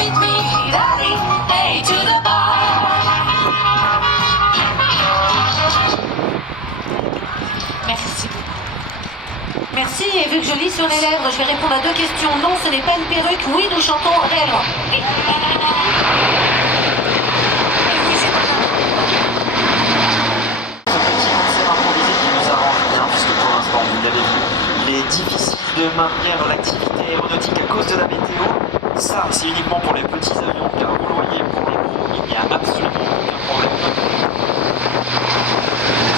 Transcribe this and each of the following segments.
Beat me, daddy, hey to the bar. Merci beaucoup. Merci, et vu que je lis sur les lèvres, je vais répondre à 2 questions. Non, ce n'est pas une perruque. Oui, nous chantons réellement. Et oui, c'est pas grave. Ce petit concert improvisé qui nous arrange bien, puisque pour l'instant, vous l'avez vu, il est difficile de maintenir l'activité aéronautique à cause de la météo. Ça, c'est uniquement pour les petits avions, car vous le voyez, pour les gros, il n'y a absolument aucun problème.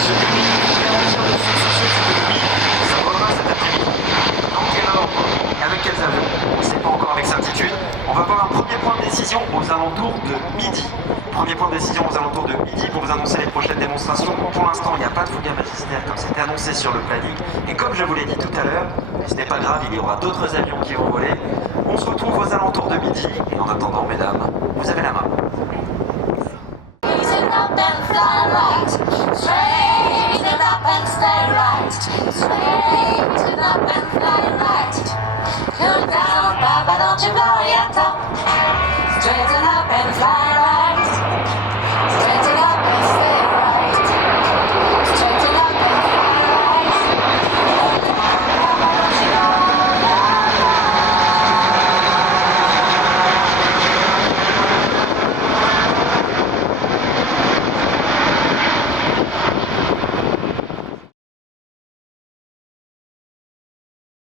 Ce public qui garantir de ce succès économique, ça volera cet après-midi. Dans quel ordre? Avec quels avions? On ne sait pas encore avec certitude. On va voir un premier point de décision aux alentours de midi. Premier point de décision aux alentours de midi pour vous annoncer les prochaines démonstrations. Pour l'instant, il n'y a pas de fouga magistère comme c'était annoncé sur le planning. Et comme je vous l'ai dit tout à l'heure, ce n'est pas grave, il y aura d'autres avions qui vont voler. On se retrouve aux alentours de midi. Et en attendant, mesdames, vous avez la main. Raise it up and fly right. Raise it up and stay right. Raise it up and fly right. Cool down, Papa, don't you worry at all. Straighten up and fly right.